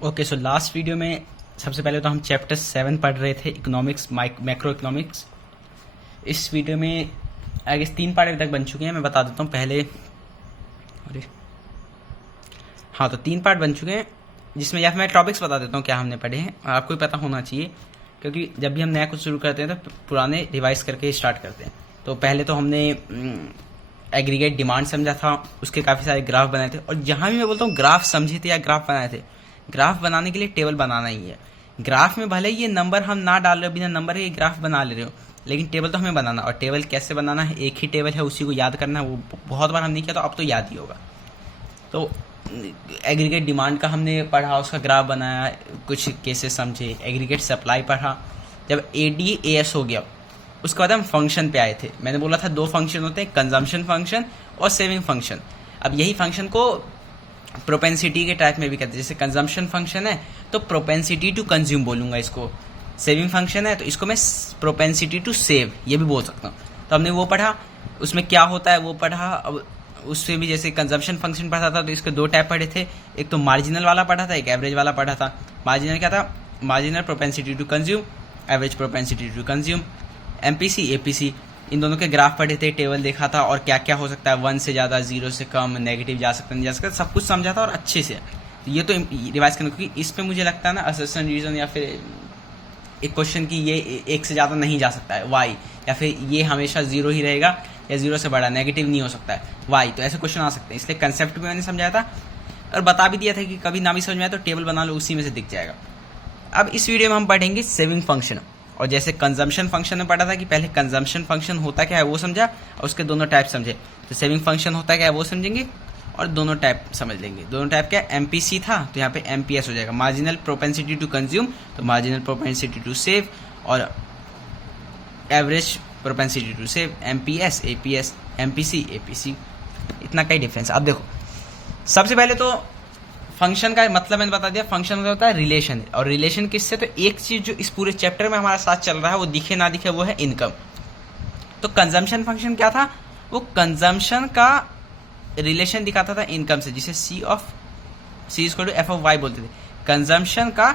Okay, so last video में सबसे पहले तो हम चैप्टर 7 पढ़ रहे थे, इकोनॉमिक्स, मैक्रो इकोनॉमिक्स। इस वीडियो में आगे 3 पार्ट अभी तक बन चुके हैं। मैं बता देता हूँ पहले। अरे हाँ, तो 3 पार्ट बन चुके हैं, जिसमें या फिर मैं टॉपिक्स बता देता हूँ क्या हमने पढ़े हैं। आपको भी पता होना चाहिए, क्योंकि जब भी हम नया कुछ शुरू करते हैं तो पुराने रिवाइज करके स्टार्ट करते हैं। तो पहले तो हमने एग्रीगेट डिमांड समझा था, उसके काफ़ी सारे ग्राफ बनाए थे। और जहाँ भी मैं बोलता हूँ ग्राफ समझे थे या ग्राफ बनाए थे, ग्राफ बनाने के लिए टेबल बनाना ही है। ग्राफ में भले ये नंबर हम ना डाल रहे हो, बिना नंबर के ग्राफ बना ले रहे हो, लेकिन टेबल तो हमें बनाना। और टेबल कैसे बनाना है, एक ही टेबल है, उसी को याद करना है। वो बहुत बार हमने किया, तो अब तो याद ही होगा। तो एग्रीगेट डिमांड का हमने पढ़ा, उसका ग्राफ बनाया, कुछ केसेस समझे। एग्रीगेट सप्लाई पढ़ा। जब ADAS हो गया, उसके बाद हम फंक्शन पे आए थे। मैंने बोला था 2 फंक्शन होते हैं, कंजम्पशन फंक्शन और सेविंग फंक्शन। अब यही फंक्शन को प्रोपेंसिटी के टाइप में भी कहते हैं। जैसे कंजम्पशन फंक्शन है तो प्रोपेंसिटी टू कंज्यूम बोलूंगा इसको। सेविंग फंक्शन है तो इसको मैं प्रोपेंसिटी टू सेव ये भी बोल सकता हूँ। तो हमने वो पढ़ा, उसमें क्या होता है वो पढ़ा। अब उससे भी जैसे कंजम्पशन फंक्शन पढ़ा था तो इसके 2 टाइप पढ़े थे। एक तो मार्जिनल वाला पढ़ा था, एक एवरेज वाला पढ़ा था। मार्जिनल क्या था? Marginal propensity to consume, average propensity to consume. MPC APC इन दोनों के ग्राफ पढ़े थे, टेबल देखा था, और क्या क्या हो सकता है, 1 से ज़्यादा, 0 से कम, नेगेटिव जा सकता है, नहीं जा सकता, सब कुछ समझा था और अच्छे से। तो ये तो रिवाइज करना, क्योंकि इस पे मुझे लगता है ना असर्शन रीजन या फिर एक क्वेश्चन की ये 1 से ज़्यादा नहीं जा सकता है, वाई, या फिर ये हमेशा 0 ही रहेगा या 0 से बड़ा, नेगेटिव नहीं हो सकता है, वाई। तो ऐसे क्वेश्चन आ सकते हैं। इसलिए कंसेप्ट भी मैंने समझाया था और बता भी दिया था कि कभी ना भी समझ में आए तो टेबल बना लो, उसी में से दिख जाएगा। अब इस वीडियो में हम पढ़ेंगे सेविंग फंक्शन। और जैसे कंजम्पशन फंक्शन में पढ़ा था कि पहले कंजम्पशन फंक्शन होता क्या है वो समझा, और उसके दोनों टाइप समझे। तो सेविंग फंक्शन होता क्या है वो समझेंगे और दोनों टाइप समझ लेंगे। दोनों टाइप क्या, MPC था तो यहाँ पे MPS हो जाएगा, मार्जिनल प्रोपेंसिटी टू कंज्यूम, तो मार्जिनल प्रोपेंसिटी टू सेव, और average propensity to save, MPS APS, MPC APC। इतना का ही डिफरेंस। अब देखो, सबसे पहले तो फंक्शन का मतलब मैंने बता दिया। फंक्शन होता है रिलेशन, और रिलेशन किससे? तो एक चीज जो इस पूरे चैप्टर में हमारे साथ चल रहा है, वो दिखे ना दिखे, वो है इनकम। तो कंजम्पशन फंक्शन क्या था? वो कंजम्पशन का रिलेशन दिखाता था इनकम से, जिसे C इक्वल टू F(y) बोलते थे। कंजम्पशन का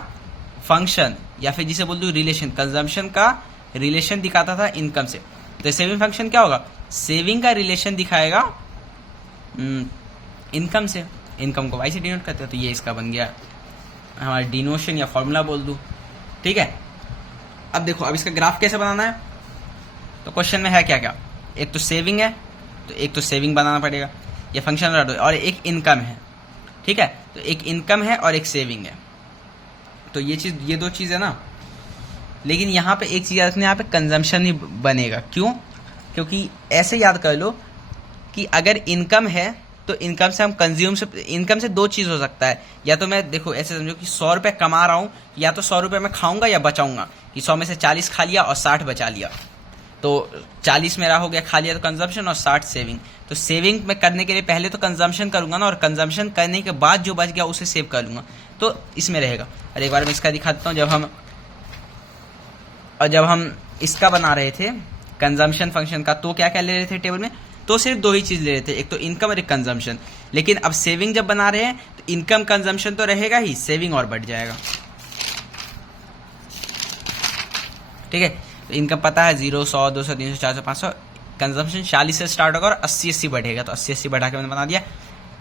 फंक्शन, या फिर जिसे बोल दो रिलेशन, कंजम्पशन का रिलेशन दिखाता था इनकम से। तो सेविंग फंक्शन क्या होगा? सेविंग का रिलेशन दिखाएगा इनकम से। इनकम को y से डिनोट करते हैं, तो ये इसका बन गया हमारा डिनोशन या फॉर्मूला बोल दूं। ठीक है। अब देखो, अब इसका ग्राफ कैसे बनाना है। तो क्वेश्चन में है क्या क्या, एक तो सेविंग है, तो एक तो सेविंग बनाना पड़ेगा, ये फंक्शन, और एक इनकम है। ठीक है, तो एक इनकम है और एक सेविंग है। तो ये 2 चीज़ है ना। लेकिन यहाँ पे एक चीज़ याद रखनी, यहाँ पे कंजम्पशन ही बनेगा। क्यों? क्योंकि ऐसे याद कर लो कि अगर इनकम है तो इनकम से हम कंज्यूम से, इनकम से 2 चीज़ हो सकता है। या तो मैं, देखो ऐसे समझो कि 100 रुपये कमा रहा हूँ, या तो 100 रुपये मैं खाऊंगा या बचाऊंगा, कि 100 में से 40 खा लिया और 60 बचा लिया। तो 40 मेरा हो गया खा लिया, तो कंजम्पशन, और 60 सेविंग। तो सेविंग में करने के लिए पहले तो कंजम्पशन करूंगा ना, और कंजम्पशन करने के बाद जो बच गया उसे सेव कर लूंगा, तो इसमें रहेगा। और एक बार मैं इसका दिखा देता हूँ। जब हम इसका बना रहे थे कंजम्पशन फंक्शन का, तो क्या क्या ले रहे थे टेबल में? तो सिर्फ 2 ही चीज ले रहे थे, एक तो इनकम और एक कंजम्पशन। लेकिन अब सेविंग जब बना रहे हैं तो इनकम कंजम्पशन तो रहेगा ही, सेविंग और बढ़ जाएगा। ठीक है, तो इनकम पता है 0, 100, 200, 300, 400, 500। कंजम्पशन 40 से स्टार्ट होगा और 80 बढ़ेगा, तो 80 बढ़ा के मैंने बना दिया।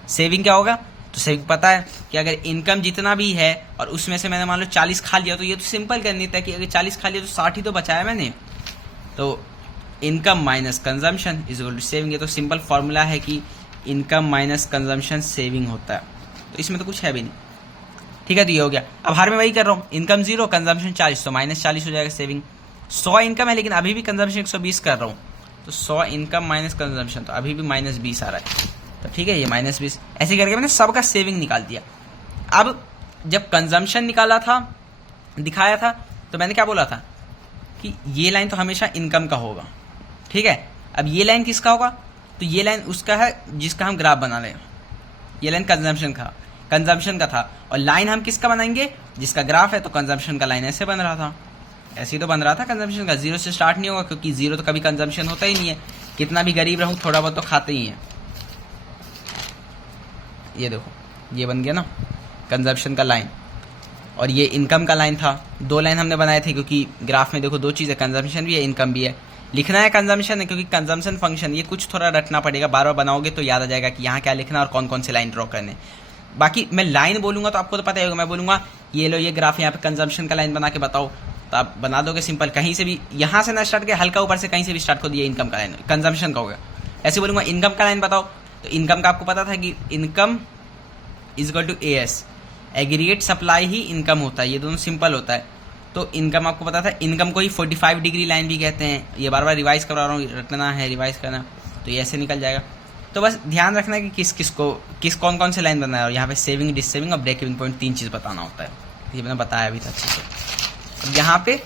सेविंग क्या होगा? तो सेविंग पता है कि अगर इनकम जितना भी है और उसमें से मैंने मान लो 40 खा लिया, तो ये तो सिंपल करनी था कि अगर 40 खा लिया तो 60 ही तो बचाया मैंने। तो income minus consumption is equal to saving. ये तो सिंपल फॉर्मूला है कि इनकम माइनस कंजम्पशन सेविंग होता है। तो इसमें तो कुछ है भी नहीं। ठीक है, तो ये हो गया। अब हर में वही कर रहा हूँ, इनकम 0, कंजम्पशन 40, तो -40 हो जाएगा सेविंग। 100 इनकम है, लेकिन अभी भी कंजम्पशन 120 कर रहा हूँ, तो 100 इनकम माइनस कंजम्पशन, तो अभी भी -20 आ रहा है। तो ठीक है, ये -20 ऐसे करके मैंने सबका सेविंग निकाल दिया। अब जब कंजम्पशन निकाला था, दिखाया था, तो मैंने क्या बोला था कि ये लाइन तो हमेशा इनकम का होगा। ठीक है, अब ये लाइन किसका होगा? तो ये लाइन उसका है जिसका हम ग्राफ बना रहे हैं। ये लाइन कंजम्पशन का था, और लाइन हम किसका बनाएंगे? जिसका ग्राफ है। तो कंजम्पशन का लाइन ऐसे बन रहा था, ऐसे ही तो बन रहा था कंजम्पशन का। 0 से स्टार्ट नहीं होगा, क्योंकि 0 तो कभी कंजम्पशन होता ही नहीं है। कितना भी गरीब रहूं, थोड़ा बहुत तो खाते ही है। ये देखो, ये बन गया ना कंजम्पशन का लाइन। और ये इनकम का लाइन था। 2 लाइन हमने बनाए थे क्योंकि ग्राफ में देखो 2 चीज़ें, कंजम्पशन भी है, इनकम भी है। लिखना है कंजम्पशन है क्योंकि कंजम्पशन फंक्शन, ये कुछ थोड़ा रटना पड़ेगा, बार बार बनाओगे तो याद आ जाएगा कि यहाँ क्या लिखना और कौन कौन से लाइन ड्रॉ करने। बाकी मैं लाइन बोलूँगा तो आपको तो पता ही होगा, मैं बोलूँगा ये लो ये ग्राफ, यहाँ पे कंजम्पशन का लाइन बना के बताओ, तो आप बना दोगे सिंपल। कहीं से भी, यहाँ से ना स्टार्ट किया, हल्का ऊपर से कहीं से भी स्टार्ट कर दिया, इनकम का लाइन कंजम्पशन का होगा। ऐसे बोलूँगा इनकम का लाइन बताओ, तो इनकम का आपको पता था कि income is equal to AS, aggregate supply ही इनकम होता है, ये दोनों सिंपल होता है। तो इनकम आपको पता था, इनकम को ही 45 डिग्री लाइन भी कहते हैं। ये बार बार रिवाइज करवा रहा हूँ, रटना है, रिवाइज करना, तो ये ऐसे निकल जाएगा। तो बस ध्यान रखना है कि किस कौन कौन से लाइन बनाना है, और यहाँ पे सेविंग, डिससेविंग और ब्रेक इवन पॉइंट 3 चीज़ बताना होता है। ये मैंने बताया अभी था अच्छे से। अब यहाँ पे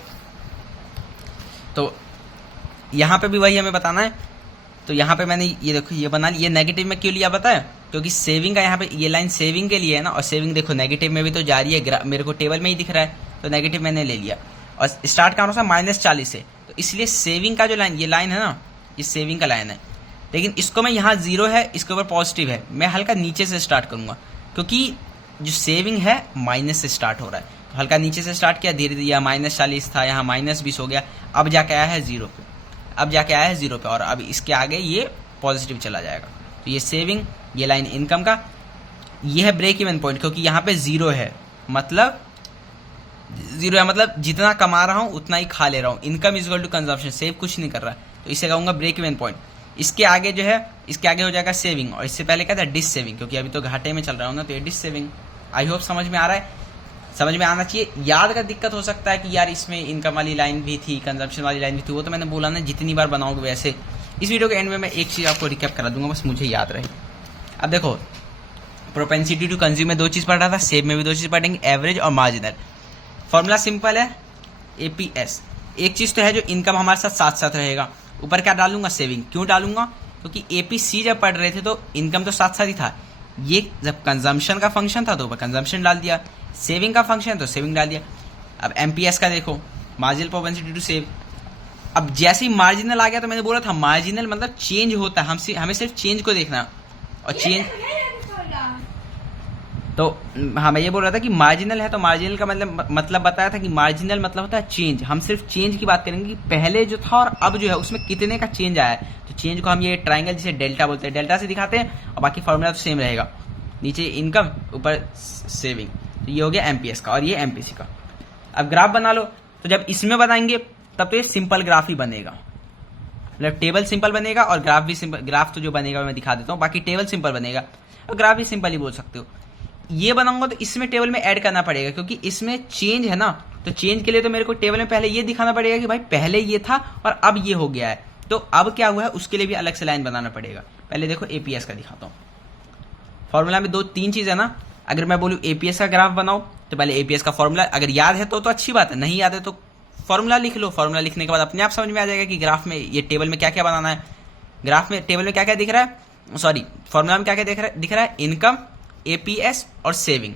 तो यहाँ पे भी वही हमें बताना है। तो यहाँ पे मैंने ये देखो ये बना लिया। ये नेगेटिव में क्यों लिया बताया, क्योंकि सेविंग का यहाँ पे ये लाइन सेविंग के लिए है ना, और सेविंग देखो नेगेटिव में भी तो जा रही है, मेरे को टेबल में ही दिख रहा है, तो नेगेटिव मैंने ले लिया। और स्टार्ट कहाँ से, -40 से, तो इसलिए सेविंग का जो लाइन, ये लाइन है ना, ये सेविंग का लाइन है। लेकिन इसको मैं यहाँ 0 है, इसके ऊपर पॉजिटिव है, मैं हल्का नीचे से स्टार्ट करूँगा, क्योंकि जो सेविंग है माइनस से स्टार्ट हो रहा है, तो हल्का नीचे से स्टार्ट किया, धीरे धीरे -40 था, यहाँ -20 हो गया, अब जाके आया है 0 पे, अब जाके आया है 0 पे, और अब इसके आगे ये पॉजिटिव चला जाएगा। तो ये सेविंग, ये लाइन इनकम का, ये है ब्रेक इवन पॉइंट, क्योंकि यहाँ पे 0 है, मतलब 0 है, मतलब जितना कमा रहा हूँ उतना ही खा ले रहा हूँ। Income is equal to consumption, save कुछ नहीं कर रहा है, तो इसे कहूँगा ब्रेक इवन पॉइंट। इसके आगे जो है, इसके आगे हो जाएगा सेविंग, और इससे पहले क्या था, डिस सेविंग, क्योंकि अभी तो घाटे में चल रहा हूँ ना, तो ये डिस सेविंग। आई होप समझ में आ रहा है, समझ में आना चाहिए। याद का दिक्कत हो सकता है कि यार इसमें इनकम वाली लाइन भी थी, कंजम्पशन वाली लाइन भी थी, वो तो मैंने बोला ना, जितनी बार बनाओगे वैसे। इस वीडियो के एंड में मैं एक चीज़ आपको रिकैप करा दूंगा, बस मुझे याद रहे। अब देखो, प्रोपेंसिटी टू कंज्यूम में 2 चीज़ पढ़ रहा था, सेव में भी 2 चीज़ पढ़ेंगे, एवरेज और मार्जिनल। फॉर्मूला सिंपल है, एपीएस। एक चीज़ तो है जो इनकम हमारे साथ साथ साथ रहेगा, ऊपर क्या डालूंगा, सेविंग। क्यों डालूंगा, क्योंकि एपीसी जब पढ़ रहे थे तो इनकम तो साथ साथ ही था, ये जब कंजम्पशन का फंक्शन था तो ऊपर कंजम्पशन डाल दिया, सेविंग का फंक्शन तो सेविंग डाल दिया। अब एमपीएस का देखो, मार्जिनल प्रोपेंसिटी टू सेव। अब जैसे ही मार्जिनल आ गया तो मैंने बोला था मार्जिनल मतलब चेंज होता है, हमें सिर्फ चेंज को देखना, और चेंज तो हाँ मैं ये बोल रहा था कि मार्जिनल है, तो मार्जिनल का मतलब बताया था कि मार्जिनल मतलब होता है चेंज। हम सिर्फ चेंज की बात करेंगे कि पहले जो था और अब जो है उसमें कितने का चेंज आया है। तो चेंज को हम ये ट्राइंगल जिसे डेल्टा बोलते हैं, डेल्टा से दिखाते हैं, और बाकी फॉर्मूला तो सेम रहेगा, नीचे इनकम ऊपर सेविंग। तो ये हो गया एमपीएस का, और ये एमपीसी का। अब ग्राफ बना लो, तो जब इसमें बनाएंगे तब तो ये सिंपल ग्राफ ही बनेगा, मतलब टेबल सिंपल बनेगा और ग्राफ भी सिंपल। ग्राफ तो जो बनेगा मैं दिखा देता हूँ, बाकी टेबल सिंपल बनेगा और ग्राफ भी सिंपल ही बोल सकते हो। ये बनाऊंगा तो इसमें टेबल में ऐड करना पड़ेगा, क्योंकि इसमें चेंज है ना, तो चेंज के लिए तो मेरे को टेबल में पहले ये दिखाना पड़ेगा कि भाई पहले ये था और अब ये हो गया है, तो अब क्या हुआ है उसके लिए भी अलग से लाइन बनाना पड़ेगा। पहले देखो एपीएस का दिखाता हूँ। फॉर्मूला में 2-3 चीज है ना, अगर मैं बोलूँ एपीएस का ग्राफ बनाओ तो पहले एपीएस का फॉर्मूला अगर याद है तो अच्छी बात है, नहीं याद है तो फॉर्मूला लिख लो। फॉर्मूला लिखने के बाद अपने आप समझ में आ जाएगा कि ग्राफ में ये टेबल में क्या क्या बनाना है। ग्राफ में टेबल में क्या क्या दिख रहा है, सॉरी फॉर्मूला में क्या क्या दिख रहा है, इनकम, एपीएस और सेविंग।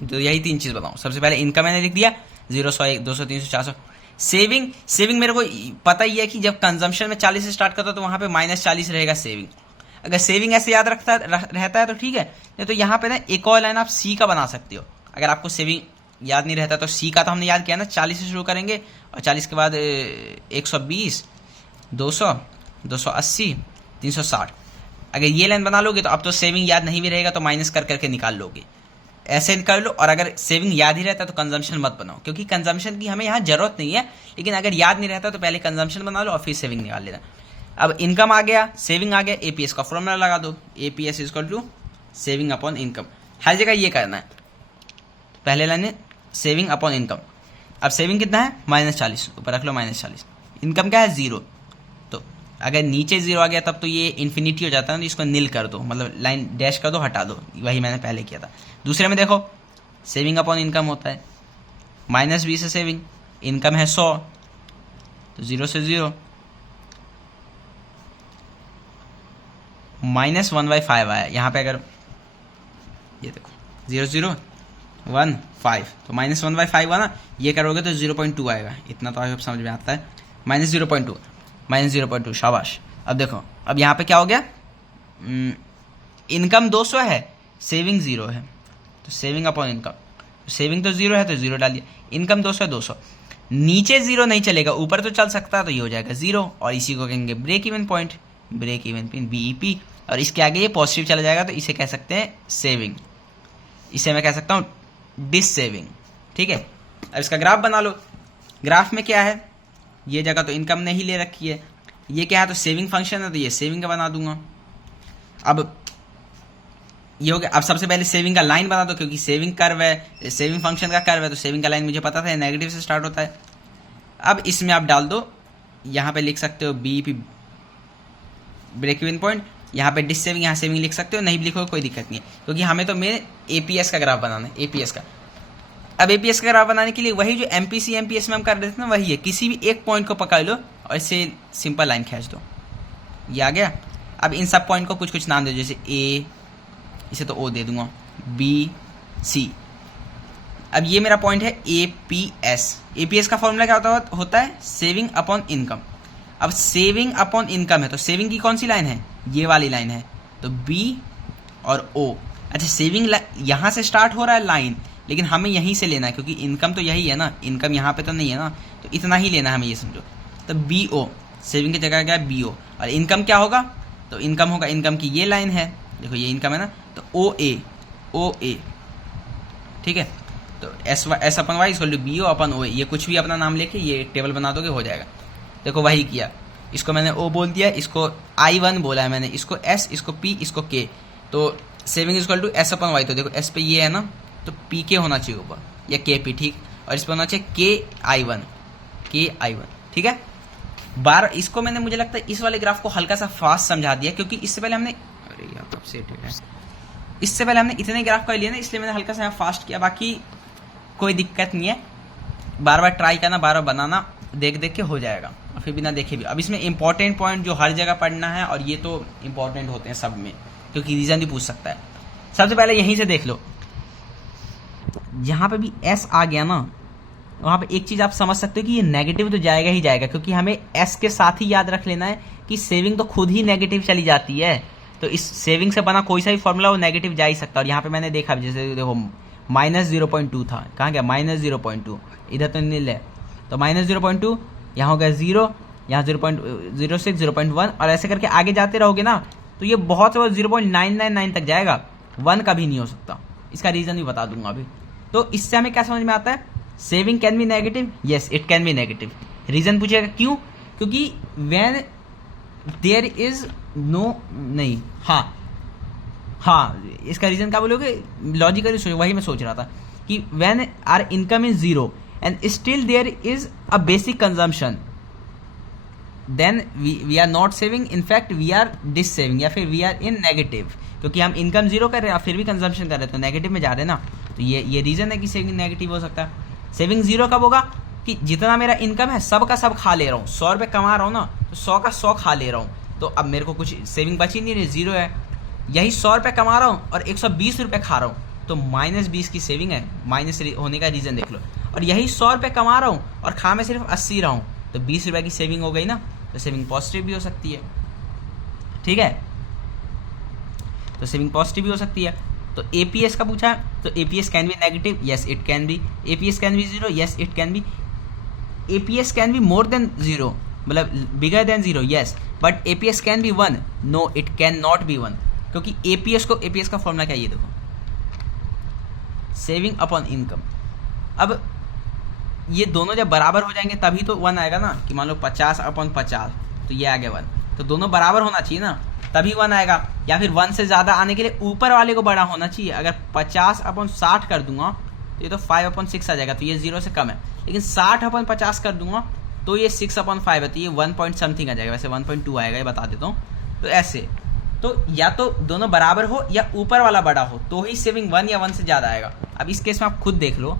तो यही 3 चीज बताऊं। सबसे पहले इनकम मैंने लिख दिया 0, 100, 200, 300, 400। सेविंग मेरे को पता ही है कि जब कंजम्पशन में 40 से स्टार्ट करता तो वहां पे -40 रहेगा सेविंग। अगर सेविंग ऐसे याद रहता है तो ठीक है, नहीं तो यहाँ पे ना एक और लाइन आप सी का बना सकते हो। अगर आपको सेविंग याद नहीं रहता तो सी का तो हमने याद किया ना, 40 से शुरू करेंगे और 40 के बाद 120, 200, 280, 360। अगर ये लाइन बना लोगे तो अब तो सेविंग याद नहीं भी रहेगा तो माइनस कर करके निकाल लोगे, ऐसे कर लो। और अगर सेविंग याद ही रहता तो कंजम्पशन मत बनाओ, क्योंकि कंजम्पशन की हमें यहाँ जरूरत नहीं है, लेकिन अगर याद नहीं रहता तो पहले कंजम्पशन बना लो और फिर सेविंग निकाल लेना। अब इनकम आ गया, सेविंग आ गया, एपीएस का फॉर्मूला लगा दो, APS is equal to saving upon income. हर जगह ये करना है, पहले लाइन है सेविंग अपॉन इनकम। अब सेविंग कितना है -40, ऊपर रख लो -40। इनकम क्या है 0, तो अगर नीचे 0 आ गया तब तो ये इन्फिनिटी हो जाता है, तो इसको नील कर दो, मतलब लाइन डैश कर दो, हटा दो, वही मैंने पहले किया था। दूसरे में देखो सेविंग अपॉन इनकम होता है, -20 है सेविंग, इनकम है 100, तो 0 से 0, -1/5 आया यहाँ पे। अगर ये देखो 0, 0, 1, 5, तो -1/5 हुआ ना, ये करोगे तो 0.2 आएगा। इतना तो आई समझ में आता है, -0.2, -0.2, शाबाश। अब देखो, अब यहाँ पे क्या हो गया, इनकम 200 है, सेविंग 0 है, तो सेविंग अपॉन इनकम सेविंग तो 0 है तो 0 डाल दिया, इनकम 200 200, नीचे 0 नहीं चलेगा, ऊपर तो चल सकता है, तो ये हो जाएगा 0, और इसी को कहेंगे break even point, break even point BEP, और इसके आगे ये पॉजिटिव चला जाएगा तो इसे कह सकते हैं सेविंग, इसे मैं कह सकता हूँ डिस सेविंग। ठीक है, अब इसका ग्राफ बना लो। ग्राफ में क्या है, ये जगह तो इनकम ने ही ले रखी है, ये क्या है तो सेविंग फंक्शन है, तो ये सेविंग का बना दूंगा। अब ये हो गया। अब सबसे पहले सेविंग का लाइन बना दो, क्योंकि सेविंग कर्व है, सेविंग फंक्शन का कर्व है, तो सेविंग का लाइन मुझे पता था नेगेटिव से स्टार्ट होता है। अब इसमें आप डाल दो, यहाँ पे लिख सकते हो BEP ब्रेक इवन पॉइंट, यहाँ पे डिस सेविंग, यहाँ सेविंग लिख सकते हो, नहीं भी लिखो कोई दिक्कत नहीं है, क्योंकि हमें तो मेरे APS का ग्राफ बनाना है, APS का। अब APS का ग्राफ बनाने के लिए वही जो MPC MPS में हम कर रहे थे ना, वही है, किसी भी एक पॉइंट को पकड़ लो और इससे सिंपल लाइन खींच दो, ये आ गया। अब इन सब पॉइंट को कुछ कुछ नाम दे, जैसे A, इसे तो O दे दूंगा, B C। अब ये मेरा पॉइंट है APS। APS का फॉर्मूला क्या होता है सेविंग अपॉन इनकम। अब सेविंग अपॉन इनकम है तो सेविंग की कौन सी लाइन है, ये वाली लाइन है, तो B और O। अच्छा, सेविंग यहाँ से स्टार्ट हो रहा है लाइन, लेकिन हमें यहीं से लेना है, क्योंकि इनकम तो यही है ना, इनकम यहाँ पे तो नहीं है ना, तो इतना ही लेना है हमें, ये समझो। तो BO, सेविंग की जगह क्या है BO, और इनकम क्या होगा, तो इनकम होगा, इनकम की ये लाइन है, देखो ये इनकम है ना, तो OA। ठीक है, तो S upon Y equal to BO upon OA, ये कुछ भी अपना नाम लेके ये टेबल बना दोगे, हो जाएगा। देखो वही किया, इसको मैंने O बोल दिया, इसको I1 बोला है मैंने, इसको S, इसको P, इसको K। तो saving equal to S upon Y, तो देखो S पे ये है ना, तो PK होना चाहिए ऊपर, या KP, ठीक, और इस पर होना चाहिए KI1। ठीक है, बार इसको मैंने, मुझे लगता है इस वाले ग्राफ को हल्का सा फास्ट समझा दिया, क्योंकि इससे पहले हमने, अरे यार कब से है, इससे पहले हमने इतने ग्राफ कर लिए ना, इसलिए मैंने हल्का सा फास्ट किया, बाकी कोई दिक्कत नहीं है, बार बार ट्राई करना, बार बार बनाना, देख देख के हो जाएगा, और फिर बिना देखे भी। अब इसमें इंपॉर्टेंट पॉइंट जो हर जगह पढ़ना है, और ये तो इंपॉर्टेंट होते हैं सब में, क्योंकि रीजन भी पूछ सकता है। सबसे पहले यहीं से देख लो, जहाँ पे भी S आ गया ना, वहाँ पे एक चीज़ आप समझ सकते हो कि ये नेगेटिव तो जाएगा ही जाएगा, क्योंकि हमें S के साथ ही याद रख लेना है कि सेविंग तो खुद ही नेगेटिव चली जाती है, तो इस सेविंग से बना कोई सा भी फॉर्मूला वो नेगेटिव जा ही सकता है। और यहाँ पे मैंने देखा, जैसे देखो -0.2 था, कहाँ गया -0.2, इधर तो नील है, तो -0.2, यहाँ हो गया 0, यहाँ 0.06, 0.1, और ऐसे करके आगे जाते रहोगे ना, तो ये बहुत 0.999 तक जाएगा, 1 कभी नहीं हो सकता। इसका रीज़न भी बता दूंगा अभी। तो इससे हमें क्या समझ में आता है, saving can be negative, yes it can be negative. Reason पूछेगा क्यों, क्योंकि व्हेन देयर इज नो, नहीं, हाँ इसका रीज़न क्या बोलोगे, लॉजिकली सोचो, वही मैं सोच रहा था कि when are income is 0 and still there is a basic consumption, then we are not saving, in fact we are dissaving, या फिर वी आर इन नेगेटिव, क्योंकि हम इनकम 0 कर रहे हैं फिर भी कंजम्पशन कर रहे हैं, तो नेगेटिव में जा रहे हैं ना, तो ये रीज़न है कि सेविंग नेगेटिव हो सकता है। सेविंग 0 कब होगा, कि जितना मेरा इनकम है सब का सब खा ले रहा हूँ, 100 रुपये कमा रहा हूँ ना, तो 100 का 100 खा ले रहा हूँ, तो अब मेरे को कुछ सेविंग बची नहीं रही, 0 है। यही 100 रुपये कमा रहा हूँ और 120 रुपये खा रहा हूँ, तो -20 की सेविंग है, माइनस होने का रीज़न देख लो। और यही 100 रुपये कमा रहा हूँ और खा मैं सिर्फ 80 रहा हूँ, तो 20 रुपये की सेविंग हो गई ना, तो सेविंग पॉजिटिव भी हो सकती है। ठीक है, तो सेविंग पॉजिटिव भी हो सकती है। तो APS का पूछा है, तो APS can be negative, yes it can be. APS can be 0, yes it can be. APS can be more than 0, मतलब bigger than 0, yes, but APS can be 1, no it can not be 1, क्योंकि APS का formula क्या है, ये देखो, saving upon income. अब ये दोनों जब बराबर हो जाएंगे तभी तो 1 आएगा ना, कि मान लो 50 अपॉन 50, तो ये आ गया 1, तो दोनों बराबर होना चाहिए ना, तभी 1 आएगा, या फिर 1 से ज़्यादा आने के लिए ऊपर वाले को बड़ा होना चाहिए। अगर 50 अपॉन 60 कर दूंगा तो ये तो 5 अपॉन 6 आ जाएगा, तो ये 0 से कम है, लेकिन 60 अपॉन 50 कर दूंगा तो ये 6 अपॉन 5 है, तो ये 1 पॉइंट समथिंग आ जाएगा, वैसे 1.2 आएगा, ये बता देता हूँ। तो ऐसे, तो या तो दोनों बराबर हो या ऊपर वाला बड़ा हो, तो ही सेविंग 1 या 1 से ज़्यादा आएगा। अब इस केस में आप खुद देख लो,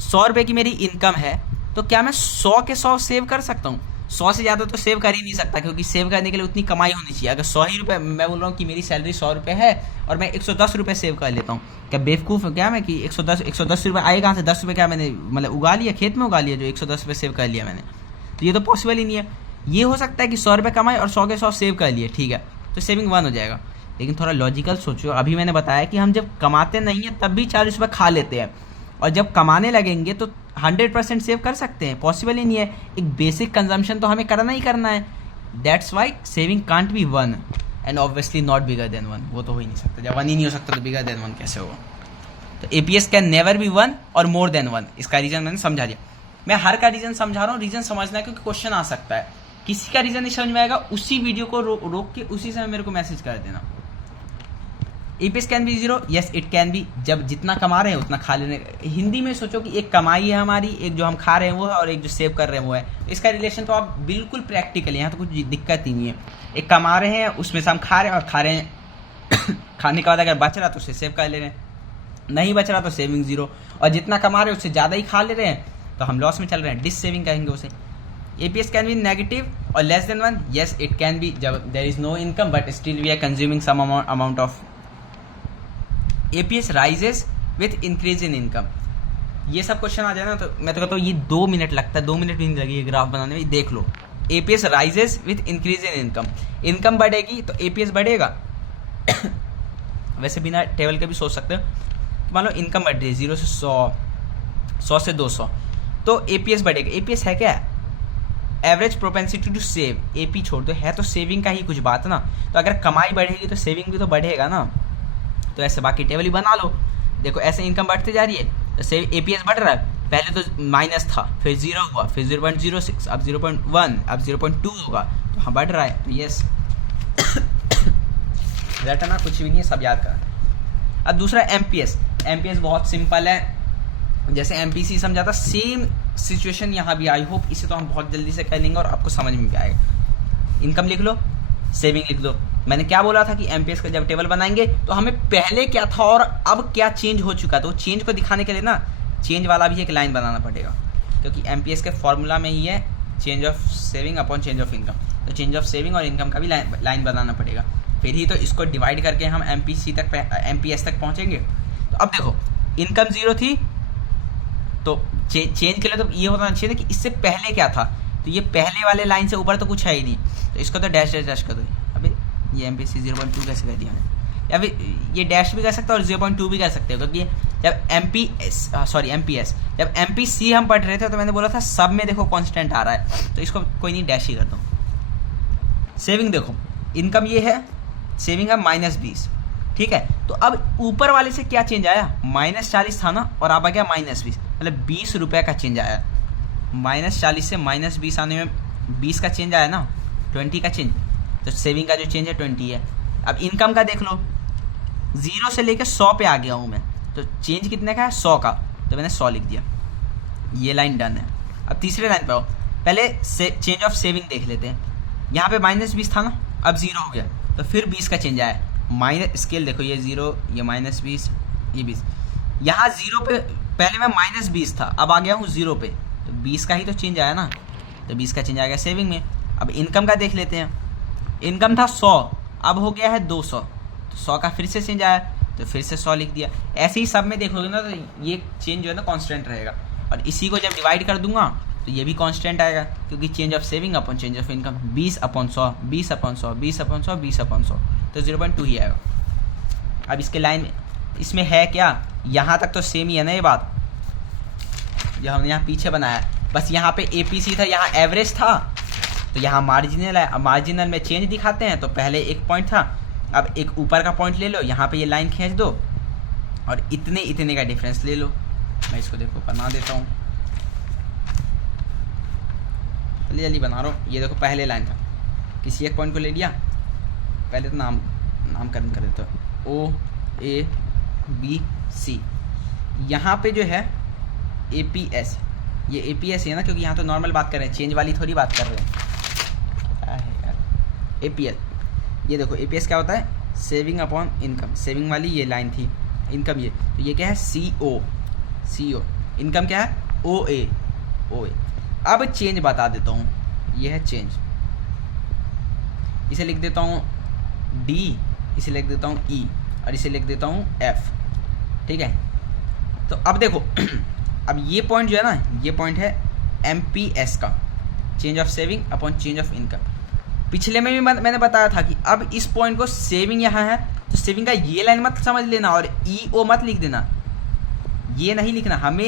100 रुपये की मेरी इनकम है, तो क्या मैं 100 के 100 सेव कर सकता हूँ? 100 से ज़्यादा तो सेव कर ही नहीं सकता, क्योंकि सेव करने के लिए उतनी कमाई होनी चाहिए। अगर 100 ही रुपये, मैं बोल रहा हूँ कि मेरी सैलरी 100 रुपये है और मैं 110 रुपये सेव कर लेता हूँ, क्या बेवकूफ़ है क्या मैं कि 110 रुपये आए कहाँ से? 10 रुपये क्या मैंने मतलब उगा लिया, खेत में उगा लिया जो 110 रुपये सेव कर लिया मैंने? तो ये तो पॉसिबल ही नहीं है। ये हो सकता है कि 100 रुपये कमाए और 100 के 100 सेव कर लिए, ठीक है, तो सेविंग 1 हो जाएगा। लेकिन थोड़ा लॉजिकल सोचो, अभी मैंने बताया कि हम जब कमाते नहीं हैं तब भी 40 रुपये खा लेते हैं, और जब कमाने लगेंगे तो 100% सेव कर सकते हैं, पॉसिबल ही नहीं है। एक बेसिक कंजम्पशन तो हमें करना ही करना है। That's why saving can't be 1 and obviously not bigger than 1। वो तो हो ही नहीं सकता, जब 1 ही नहीं हो सकता तो बिगर देन 1 कैसे होगा। तो एपीएस कैन नेवर बी 1 और मोर देन 1। इसका रीजन मैंने समझा दिया। मैं हर का रीजन समझा रहा हूँ, रीजन समझना है क्योंकि क्वेश्चन आ सकता है। किसी का रीजन नहीं समझ में आएगा, उसी वीडियो को रोक के उसी समय मेरे को मैसेज कर देना। EPS can be 0, yes it can be. जब जितना कमा रहे हैं उतना खा लेने। हिंदी में सोचो कि एक कमाई है हमारी, एक जो हम खा रहे हैं वो है, और एक जो सेव कर रहे हैं वो है। इसका रिलेशन तो आप बिल्कुल प्रैक्टिकल है, यहाँ तो कुछ दिक्कत ही नहीं है। एक कमा रहे हैं उसमें से हम खा रहे हैं, और खा रहे हैं खाने के बाद अगर बच रहा तो उसे सेव कर ले रहे हैं, नहीं बच रहा तो सेविंग 0। और जितना कमा रहे हैं उससे ज़्यादा ही खा ले रहे हैं तो हम लॉस में चल रहे हैं, डिस सेविंग कहेंगे उसे। EPS कैन बी नेगेटिव और less than 1, yes it can be. जब there is no income but still we are consuming some amount of. EPS rises with increase in income. ये सब क्वेश्चन आ जाए ना तो मैं तो कहता हूँ ये 2 मिनट लगता है, 2 मिनट भी नहीं लगेगी ग्राफ बनाने में। देख लो, EPS rises with increase in income. Income बढ़ेगी तो EPS बढ़ेगा। वैसे बिना टेबल के भी सोच सकते हो। मान लो इनकम बढ़ रही है 0 से 100, 100 से 200, तो EPS बढ़ेगा। EPS है क्या? Average propensity to save. AP छोड़ दो, है तो सेविंग का ही कुछ बात ना। तो अगर कमाई बढ़ेगी तो सेविंग भी तो बढ़ेगा ना। तो ऐसे बाकी टेबल ही बना लो। देखो ऐसे इनकम बढ़ती जा रही है तो सेव EPS बढ़ रहा है। पहले तो माइनस था, फिर 0 हुआ, फिर 0.06, अब 0.1, अब 0.2 होगा, तो हाँ बढ़ रहा है। तो यस रटना कुछ भी नहीं है, सब याद करना। अब दूसरा MPS बहुत सिंपल है, जैसे MPC समझा था सेम सिचुएशन यहाँ भी। आई होप इसे तो हम बहुत जल्दी से कर लेंगे और आपको समझ में भी आएगा। इनकम लिख लो, सेविंग लिख दो। मैंने क्या बोला था कि MPS का जब टेबल बनाएंगे तो हमें पहले क्या था और अब क्या चेंज हो चुका, तो चेंज को दिखाने के लिए ना चेंज वाला भी एक लाइन बनाना पड़ेगा, क्योंकि MPS के फॉर्मूला में ही है change of saving upon change of income. तो चेंज ऑफ सेविंग और इनकम का भी लाइन बनाना पड़ेगा, फिर ही तो इसको डिवाइड करके हम MPS तक पहुँचेंगे। तो अब देखो इनकम 0 थी तो चेंज के लिए तो ये होना चाहिए कि इससे पहले क्या था। तो ये पहले वाले लाइन से ऊपर तो कुछ है ही नहीं, तो इसको तो डैश डैश डैश कर दो। अभी ये MPC 0.2 कैसे कर दिया मैंने, या फिर ये डैश भी कर सकते हो और 0.2 भी कर सकते हो, क्योंकि जब MPS जब MPC हम पढ़ रहे थे तो मैंने बोला था सब में देखो कांस्टेंट आ रहा है, तो इसको कोई नहीं डैश ही कर दो। सेविंग देखो, इनकम ये है, सेविंग है -20, ठीक है। तो अब ऊपर वाले से क्या चेंज आया, -40 था ना, और अब आ गया -20, मतलब 20 रुपये का चेंज आया। -40 से -20 आने में 20 का चेंज आया ना, 20 का चेंज। तो सेविंग का जो चेंज है 20 है। अब इनकम का देख लो, 0 से लेकर 100 पे आ गया हूँ मैं, तो चेंज कितने का है, 100 का, तो मैंने 100 लिख दिया। ये लाइन डन है। अब तीसरे लाइन पे आओ, पहले चेंज ऑफ सेविंग देख लेते हैं। यहाँ पे -20 था ना, अब 0 हो गया, तो फिर 20 का चेंज आया। माइनस स्केल देखो, ये 0, ये -20, ये 20। यहाँ 0 पे पहले मैं -20 था, अब आ गया हूँ 0 पे, तो 20 का ही तो चेंज आया ना, तो 20 का चेंज आ गया सेविंग में। अब इनकम का देख लेते हैं। इनकम था 100, अब हो गया है 200, तो 100 का फिर से चेंज आया, तो फिर से 100 लिख दिया। ऐसे ही सब में देखोगे ना तो ये चेंज जो है ना कांस्टेंट रहेगा, और इसी को जब डिवाइड कर दूंगा तो ये भी कांस्टेंट आएगा, क्योंकि change of saving upon change of income 20/100, 20/100, 20/100, 20/100, तो 0.2 ही आएगा। अब इसके लाइन में इसमें है क्या, यहाँ तक तो सेम ही है ना ये बात, जो हमने यहाँ पीछे बनाया। बस यहाँ पे APC था, यहाँ एवरेज था, तो यहाँ मार्जिनल है। मार्जिनल में चेंज दिखाते हैं, तो पहले एक पॉइंट था, अब एक ऊपर का पॉइंट ले लो, यहाँ पे ये लाइन खींच दो और इतने इतने का डिफरेंस ले लो। मैं इसको देखो बना देता हूँ, जल्दी जल्दी बना रहा हूँ। ये देखो पहले लाइन था, किसी एक पॉइंट को ले लिया, पहले तो नामकरण कर देता हूँ, OABC। यहाँ पे जो है APS, ये APS है ना, क्योंकि यहाँ तो नॉर्मल बात कर रहे हैं, चेंज वाली थोड़ी बात कर रहे हैं। क्या है यार, APS, ये देखो APS क्या होता है, सेविंग अपॉन इनकम। सेविंग वाली ये लाइन थी, इनकम ये, तो ये क्या है CO। इनकम क्या है, OA। अब चेंज बता देता हूँ, ये है चेंज, इसे लिख देता हूँ D, इसे लिख देता हूँ E, और इसे लिख देता हूँ F, ठीक है। तो अब देखो अब ये पॉइंट जो है ना, ये पॉइंट है MPS का, change of saving upon change of income. पिछले में भी मैंने बताया था कि अब इस पॉइंट को सेविंग यहाँ है, तो सेविंग का ये लाइन मत समझ लेना और EO मत लिख देना, ये नहीं लिखना, हमें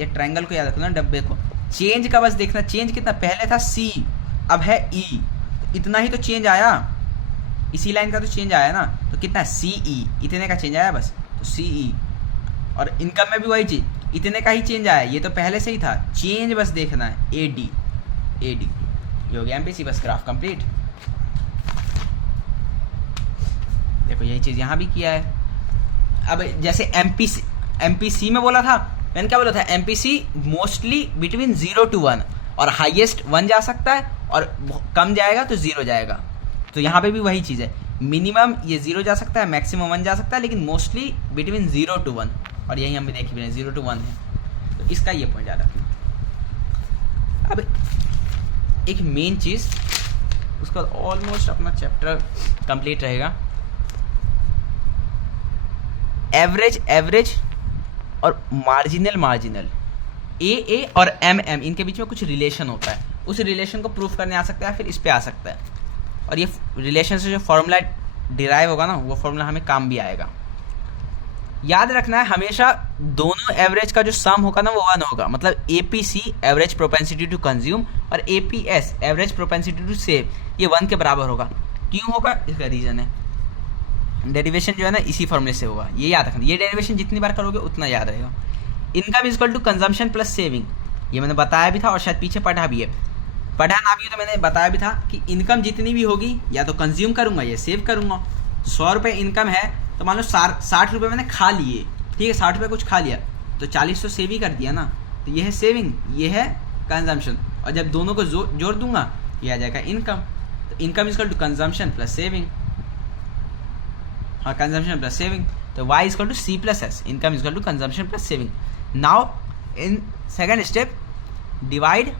ये ट्रायंगल को याद रखना, डब्बे को। चेंज का बस देखना, चेंज कितना, पहले था सी अब है ई, तो इतना ही तो चेंज आया, इसी लाइन का तो चेंज आया ना, तो कितना है सी ई, इतने का चेंज आया बस, तो सी ई। और इनकम में भी वही चीज, इतने का ही चेंज आया, ये तो पहले से ही था, चेंज बस देखना है, ए डी ए डी। ये हो गया एमपीसी, बस ग्राफ कंप्लीट। देखो यही चीज यहाँ भी किया है। अब जैसे एमपीसी में बोला था, मैंने क्या बोला था, एमपीसी मोस्टली बिटवीन 0 to 1, और हाईएस्ट 1 जा सकता है और कम जाएगा तो 0 जाएगा। तो यहाँ पे भी वही चीज़ है, मिनिमम ये 0 जा सकता है, मैक्सिमम 1 जा सकता है, लेकिन मोस्टली बिटवीन 0 to 1, और यही हम भी देख भी रहे हैं 0 to 1 है, तो इसका ये पॉइंट याद रखना। अब एक मेन चीज़, उसका ऑलमोस्ट अपना चैप्टर कंप्लीट रहेगा। एवरेज और मार्जिनल, ए और एम इनके बीच में कुछ रिलेशन होता है, उस रिलेशन को प्रूफ करने आ सकता है, फिर इस पे आ सकता है, और ये रिलेशन से जो फॉर्मूला डिराइव होगा ना, वो फॉर्मूला हमें काम भी आएगा। याद रखना है हमेशा दोनों एवरेज का जो सम होगा ना वो 1 होगा, मतलब APC average propensity to consume और APS average propensity to save, ये 1 के बराबर होगा। क्यों होगा, इसका रीजन है, डेरिवेशन जो है ना इसी फॉर्मूले से होगा, ये याद रखना। ये डेरिवेशन जितनी बार करोगे उतना याद रहेगा। Income is equal to consumption plus saving, ये मैंने बताया भी था और शायद पीछे पढ़ा भी है, पढ़ा ना भी तो मैंने बताया भी था कि इनकम जितनी भी होगी या तो कंज्यूम करूंगा या सेव करूंगा। 100 रुपये इनकम है तो मान लो 60 रुपये मैंने खा लिए, ठीक है, 60 रुपये कुछ खा लिया तो 40 तो सेव ही कर दिया ना, तो ये है सेविंग, ये है कंजम्पशन, और जब दोनों को जोड़ दूंगा ये आ जाएगा इनकम। तो income is equal to consumption plus saving, हाँ कंजम्पशन प्लस सेविंग, तो y is equal to C plus S, income is equal to consumption plus saving. Now in second step divide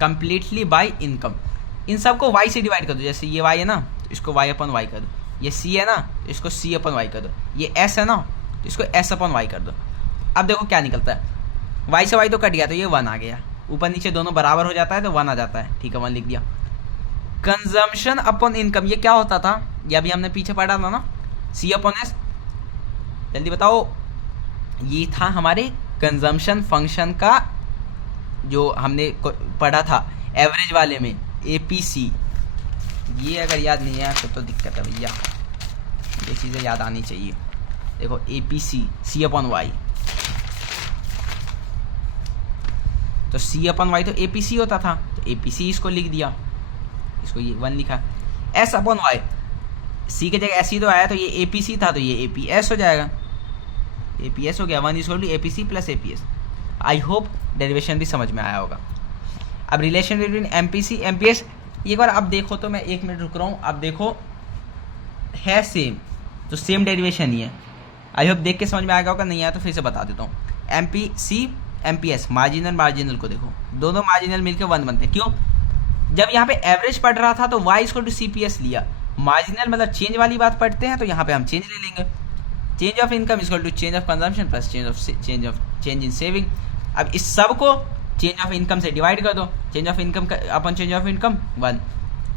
completely by income, इन सबको y से divide कर दो, जैसे ये y है ना तो इसको y अपन y कर दो, ये c है ना तो इसको c अपन y कर दो, ये s है ना तो इसको s अपन y कर दो। अब देखो क्या निकलता है, y से y तो कट गया तो ये 1 आ गया, ऊपर नीचे दोनों बराबर हो जाता है तो 1 आ जाता है, ठीक है 1 लिख दिया। कंजम्पशन अपॉन इनकम, ये क्या होता था, ये अभी हमने पीछे पढ़ा था ना, c अपॉन s, जल्दी बताओ, ये था हमारे कंजम्पशन फंक्शन का जो हमने पढ़ा था एवरेज वाले में, एपीसी। ये अगर याद नहीं है तो दिक्कत है भैया, ये चीज़ें याद आनी चाहिए। देखो एपीसी सी अपॉन वाई, तो सी अपॉन वाई तो एपीसी होता था, तो एपीसी इसको लिख दिया, इसको ये 1 लिखा। एस अपॉन वाई, सी के जगह एस ही तो आया तो ये एपीसी था तो ये एपीएस हो जाएगा, एपीएस हो गया, 1 is equal to APC plus APS. I hope derivation भी समझ में आया होगा। अब रिलेशन बिटवीन एमपीसी एमपीएस, एक बार आप देखो तो मैं 1 मिनट रुक रहा हूँ, आप देखो है सेम, तो सेम डेरिवेशन ही है। आई होप देख के समझ में आएगा होगा, नहीं आया तो फिर से बता देता हूँ। एमपीसी एमपीएस, मार्जिनल को देखो, दोनों मार्जिनल मिलकर 1 बनते हैं। क्यों, जब यहाँ पे एवरेज पढ़ रहा था तो y इक्वल टू सीपीएस लिया, मार्जिनल मतलब चेंज वाली बात पढ़ते हैं तो यहाँ पे हम चेंज ले लेंगे। Change of income equal to change of consumption plus change in saving. अब इस सब को चेंज ऑफ इनकम से डिवाइड कर दो, change of income upon change of income 1,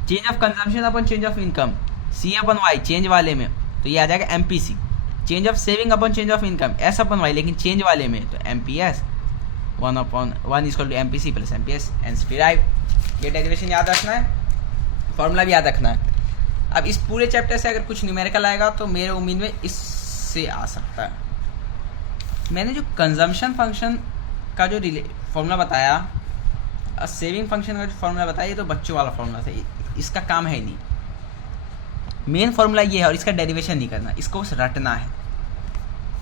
change of consumption upon change of income C upon Y change वाले में, तो ये आ जाएगा MPC. Change of saving upon change of income S upon Y, लेकिन चेंज वाले में तो MPS 1 is equal to MPC plus MPS and derive. ये डेरिवेशन याद रखना है, फॉर्मूला भी याद रखना है। अब इस पूरे चैप्टर से अगर कुछ न्यूमेरिकल आएगा तो मेरे उम्मीद में इससे आ सकता है। मैंने जो कंजम्पशन फंक्शन का जो फॉर्मूला बताया और सेविंग फंक्शन का जो फॉर्मूला बताया, ये तो बच्चों वाला फॉर्मूला था, इसका काम है ही नहीं। मेन फॉर्मूला ये है और इसका डेरिवेशन नहीं करना, इसको बस रटना है।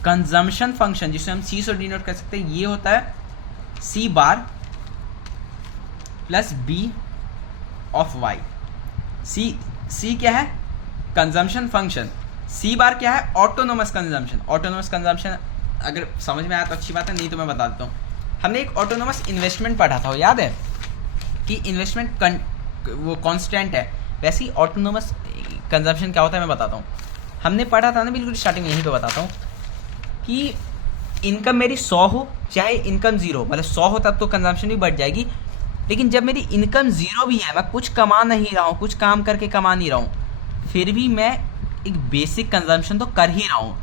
कंजम्पशन फंक्शन जिसे हम सी से डिनोट कर सकते हैं, ये होता है सी बार प्लस बी ऑफ वाई। सी क्या है, कंजम्पशन फंक्शन, सी बार क्या है, ऑटोनोमस कंजम्पशन। ऑटोनोमस कंजम्पशन अगर समझ में आया तो अच्छी बात है, नहीं तो मैं बता देता हूँ। हमने एक ऑटोनोमस इन्वेस्टमेंट पढ़ा था, याद है कि इन्वेस्टमेंट वो कांस्टेंट है, वैसे ही ऑटोनोमस कंजम्पशन क्या होता है मैं बताता हूँ। हमने पढ़ा था ना बिल्कुल स्टार्टिंग में, यहीं पे बताता हूँ कि इनकम मेरी 100 हो चाहे इनकम 0, मतलब 100 हो तब तो कंजम्पशन भी बढ़ जाएगी, लेकिन जब मेरी इनकम 0 भी है, मैं कुछ कमा नहीं रहा हूँ, कुछ काम करके कमा नहीं रहा हूँ, फिर भी मैं एक बेसिक कंजम्पशन तो कर ही रहा हूँ,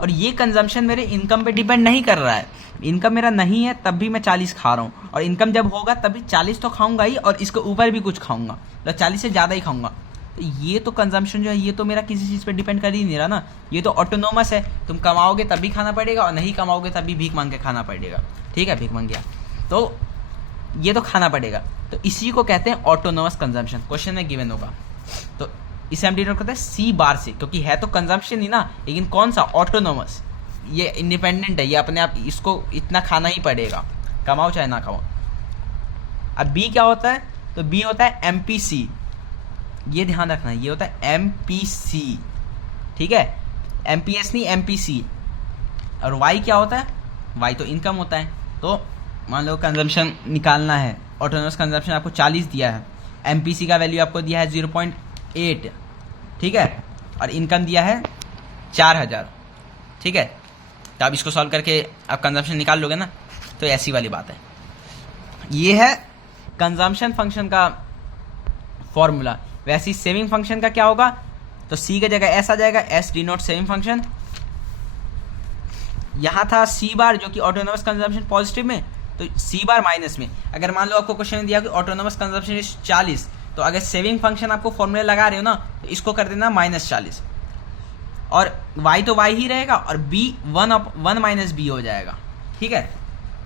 और ये कंजम्पशन मेरे इनकम पे डिपेंड नहीं कर रहा है। इनकम मेरा नहीं है तब भी मैं 40 खा रहा हूँ, और इनकम जब होगा तभी 40 तो खाऊंगा ही, और इसके ऊपर भी कुछ खाऊंगा, मतलब 40 से ज़्यादा ही खाऊंगा। तो ये तो कंजम्पशन जो है ये तो मेरा किसी चीज़ पे डिपेंड कर ही नहीं रहा ना, ये तो ऑटोनोमस है। तुम कमाओगे तब भी खाना पड़ेगा, और नहीं कमाओगे तब भी भीख मांग के खाना पड़ेगा। ठीक है, भीख मांग गया तो ये तो खाना पड़ेगा। तो इसी को कहते हैं ऑटोनोमस कंजम्पशन। क्वेश्चन में गिवन होगा, तो इसे हम डिनोट करते हैं सी बार से, क्योंकि है तो कंजम्पशन ही ना, लेकिन कौन सा, ऑटोनोमस। ये इंडिपेंडेंट है, ये अपने आप, इसको इतना खाना ही पड़ेगा, कमाओ चाहे ना कमाओ। अब बी क्या होता है, तो बी होता है एमपीसी। ये ध्यान रखना, ये होता है एमपीसी, ठीक है, एमपीएस नहीं एमपीसी। और वाई क्या होता है, वाई तो इनकम होता है। तो मान लो कंजम्पशन निकालना है, ऑटोनोमस कंजम्पशन आपको 40 दिया है, एमपीसी का वैल्यू आपको दिया है 0.8, ठीक है, और इनकम दिया है 4000, ठीक है। तो आप इसको सॉल्व करके आप कंजम्पशन निकाल लोगे ना, तो ऐसी वाली बात है। ये है कंजम्पशन फंक्शन का फॉर्मूला। वैसे ही सेविंग फंक्शन का क्या होगा, तो सी की जगह एस आ जाएगा, एस डिनोट सेविंग फंक्शन। यहां था सी बार जो कि ऑटोनोमस कंजम्पशन पॉजिटिव में, तो सी बार माइनस में। अगर मान लो आपको क्वेश्चन में दिया कि ऑटोनोमस कंजम्पशन इज 40, तो अगर सेविंग फंक्शन आपको फॉर्मूला लगा रहे हो ना, तो इसको कर देना -40, और y तो y ही रहेगा, और b 1 माइनस बी हो जाएगा, ठीक है।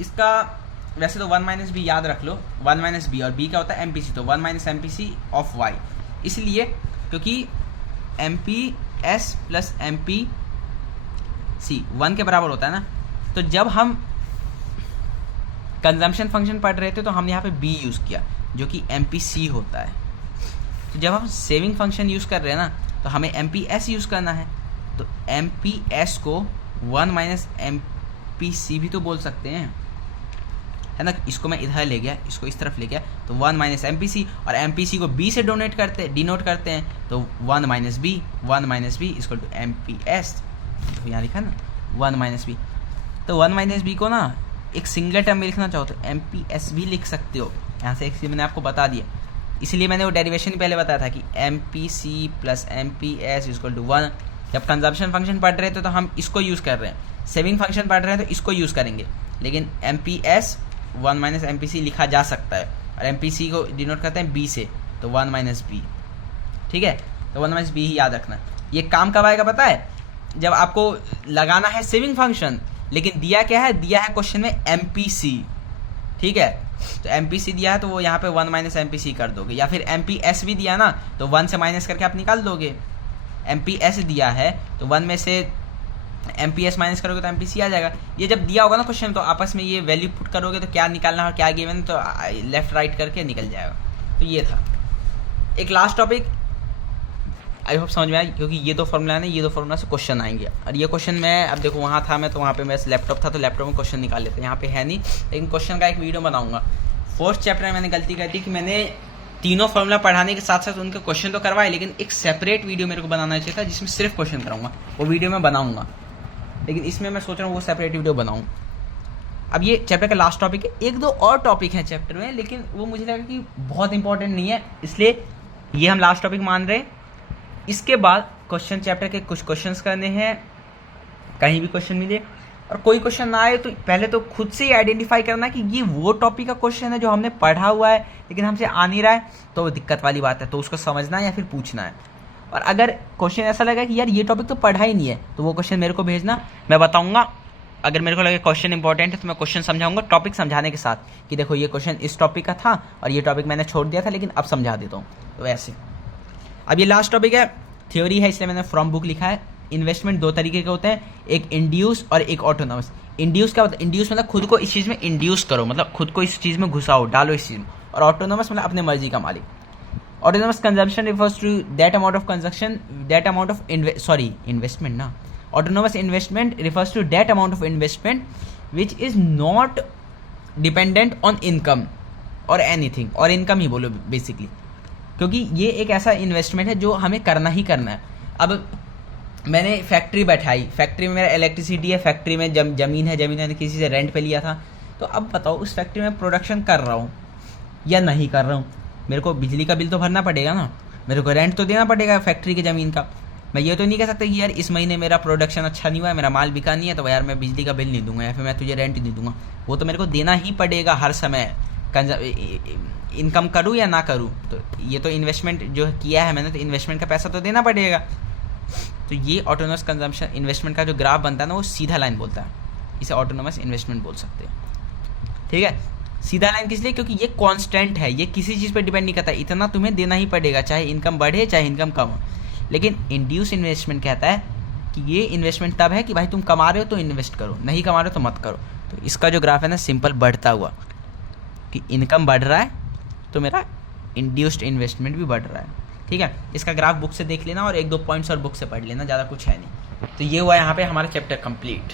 इसका वैसे तो 1 माइनस बी याद रख लो, 1 माइनस बी, और b क्या होता है एमपीसी, तो 1 माइनस एमपीसी ऑफ y, इसलिए क्योंकि एमपीएस प्लस एमपीसी 1 के बराबर होता है ना। तो जब हम कंजम्पशन फंक्शन पढ़ रहे थे तो हमने यहाँ पे b यूज़ किया जो कि एमपीसी होता है। तो जब हम सेविंग फंक्शन यूज़ कर रहे हैं ना, तो हमें एमपीएस यूज़ करना है। तो एमपीएस को 1 माइनस एमपीसी भी तो बोल सकते हैं, है ना। इसको मैं इधर ले गया, इसको इस तरफ ले गया, तो 1 माइनस एमपीसी, और एमपीसी को बी से डिनोट करते हैं, तो 1 minus B, 1 minus B equal to MPS. तो यहाँ लिखा ना 1 माइनस बी, तो 1 माइनस बी को ना एक सिंगल टर्म में लिखना चाहो तो एमपीएस भी लिख सकते हो। यहाँ से एक चीज़ मैंने आपको बता दिया, इसलिए मैंने वो डेरिवेशन पहले बताया था कि MPC plus MPS equal to 1। जब कंजम्पशन फंक्शन पढ़ रहे थे तो हम इसको यूज़ कर रहे हैं, सेविंग फंक्शन पढ़ रहे हैं तो इसको यूज़ करेंगे, लेकिन एमपीएस 1 माइनस एमपीसी लिखा जा सकता है, और एमपीसी को डिनोट करते हैं बी से, तो 1 माइनस बी, ठीक है। तो 1 माइनस बी ही याद रखना। ये काम कब आएगा पता है, जब आपको लगाना है सेविंग फंक्शन, लेकिन दिया क्या है, दिया है क्वेश्चन में एमपीसी, ठीक है। तो एमपीसी दिया है तो वो यहाँ पे 1 माइनस एमपीसी कर दोगे, या फिर एमपीएस भी दिया ना तो 1 से माइनस करके आप निकाल दोगे। एमपीएस दिया है तो 1 में से एमपीएस माइनस करोगे तो एमपीसी आ जाएगा। ये जब दिया होगा ना क्वेश्चन, तो आपस में ये वैल्यू पुट करोगे तो क्या निकालना है और क्या गिवन, तो लेफ्ट राइट करके निकल जाएगा। तो ये था एक लास्ट टॉपिक, आई होप समझ में आया, क्योंकि ये दो फॉर्मूला है, ये दो फॉर्मूला से क्वेश्चन आएंगे। और ये क्वेश्चन मैं अब देखो वहाँ था मैं, तो वहाँ पे मेरा लैपटॉप था तो लैपटॉप में क्वेश्चन निकाल लेते हैं, यहाँ पे है नहीं, लेकिन क्वेश्चन का एक वीडियो बनाऊंगा। 4th चैप्टर में मैंने गलती कर दी कि मैंने तीनों फॉर्मूला पढ़ाने के साथ साथ उनके क्वेश्चन तो करवाए, लेकिन एक सेपरेट वीडियो मेरे को बनाना चाहिए था जिसमें सिर्फ क्वेश्चन कराऊंगा। वो वीडियो मैं बनाऊंगा, लेकिन इसमें मैं सोच रहा हूँ वो सेपरेट वीडियो बनाऊँ। अब ये चैप्टर का लास्ट टॉपिक है, एक दो और टॉपिक हैं चैप्टर में, लेकिन वो मुझे लगा कि बहुत इंपॉर्टेंट नहीं है, इसलिए ये हम लास्ट टॉपिक मान रहे हैं। इसके बाद क्वेश्चन चैप्टर के कुछ क्वेश्चंस करने हैं, कहीं भी क्वेश्चन मिले, और कोई क्वेश्चन ना आए तो पहले तो खुद से ही आइडेंटिफाई करना कि ये वो टॉपिक का क्वेश्चन है जो हमने पढ़ा हुआ है लेकिन हमसे आ नहीं रहा है, तो वो दिक्कत वाली बात है, तो उसको समझना है या फिर पूछना है। और अगर क्वेश्चन ऐसा लगा कि यार ये टॉपिक तो पढ़ा ही नहीं है, तो वो क्वेश्चन मेरे को भेजना, मैं बताऊंगा। अगर मेरे को लगे क्वेश्चन इंपॉर्टेंट है तो मैं क्वेश्चन समझाऊंगा टॉपिक समझाने के साथ, कि देखो ये क्वेश्चन इस टॉपिक का था और ये टॉपिक मैंने छोड़ दिया था लेकिन अब समझा देता हूँ, तो ऐसे। अब ये लास्ट टॉपिक है, थ्योरी है, इसलिए मैंने फ्रॉम बुक लिखा है। इन्वेस्टमेंट दो तरीके के होते हैं, एक इंड्यूस और एक ऑटोनोमस। इंड्यूस क्या होता है, इंड्यूस मतलब खुद को इस चीज़ में इंड्यूस करो, मतलब खुद को इस चीज़ में घुसाओ, डालो इस चीज़ में, और ऑटोनोमस मतलब अपने मर्जी का मालिक। Autonomous consumption refers to that amount of consumption, that amount of investment ना, autonomous investment refers to that amount of investment which is not dependent on income और एनीथिंग, और इनकम ही बोलो बेसिकली, क्योंकि ये एक ऐसा इन्वेस्टमेंट है जो हमें करना ही करना है। अब मैंने फैक्ट्री बैठाई, फैक्ट्री में मेरा इलेक्ट्रिसिटी है, फैक्ट्री में ज़मीन है, ज़मीन मैंने किसी से रेंट पे लिया था, तो अब बताओ उस फैक्ट्री में प्रोडक्शन कर रहा हूँ या नहीं कर रहा हूँ, मेरे को बिजली का बिल तो भरना पड़ेगा ना, मेरे को रेंट तो देना पड़ेगा फैक्ट्री की ज़मीन का। मैं ये तो नहीं कह सकता कि यार इस महीने मेरा प्रोडक्शन अच्छा नहीं हुआ है, मेरा माल बिका नहीं है, तो यार मैं बिजली का बिल नहीं दूंगा या फिर मैं तुझे रेंट नहीं दूंगा। वो तो मेरे को देना ही पड़ेगा हर समय, इनकम करूँ या ना करूँ। तो ये तो इन्वेस्टमेंट जो किया है मैंने, तो इन्वेस्टमेंट का पैसा तो देना पड़ेगा। तो ये ऑटोनोमस कंजम्पशन इन्वेस्टमेंट का जो ग्राफ बनता है ना, वो सीधा लाइन बोलता है, इसे ऑटोनोमस इन्वेस्टमेंट बोल सकते हैं। ठीक है, सीधा लाइन किस लिए? क्योंकि ये कांस्टेंट है, ये किसी चीज़ पर डिपेंड नहीं करता, इतना तुम्हें देना ही पड़ेगा, चाहे इनकम बढ़े चाहे इनकम कम हो। लेकिन इंड्यूस इन्वेस्टमेंट कहता है कि ये इन्वेस्टमेंट तब है कि भाई तुम कमा रहे हो तो इन्वेस्ट करो, नहीं कमा रहे हो तो मत करो। तो इसका जो ग्राफ है ना, सिंपल बढ़ता हुआ कि इनकम बढ़ रहा है तो मेरा इंड्यूस्ड इन्वेस्टमेंट भी बढ़ रहा है। ठीक है, इसका ग्राफ बुक से देख लेना और एक दो पॉइंट्स और बुक से पढ़ लेना, ज़्यादा कुछ है नहीं। तो ये हुआ यहाँ पे हमारा चैप्टर कंप्लीट।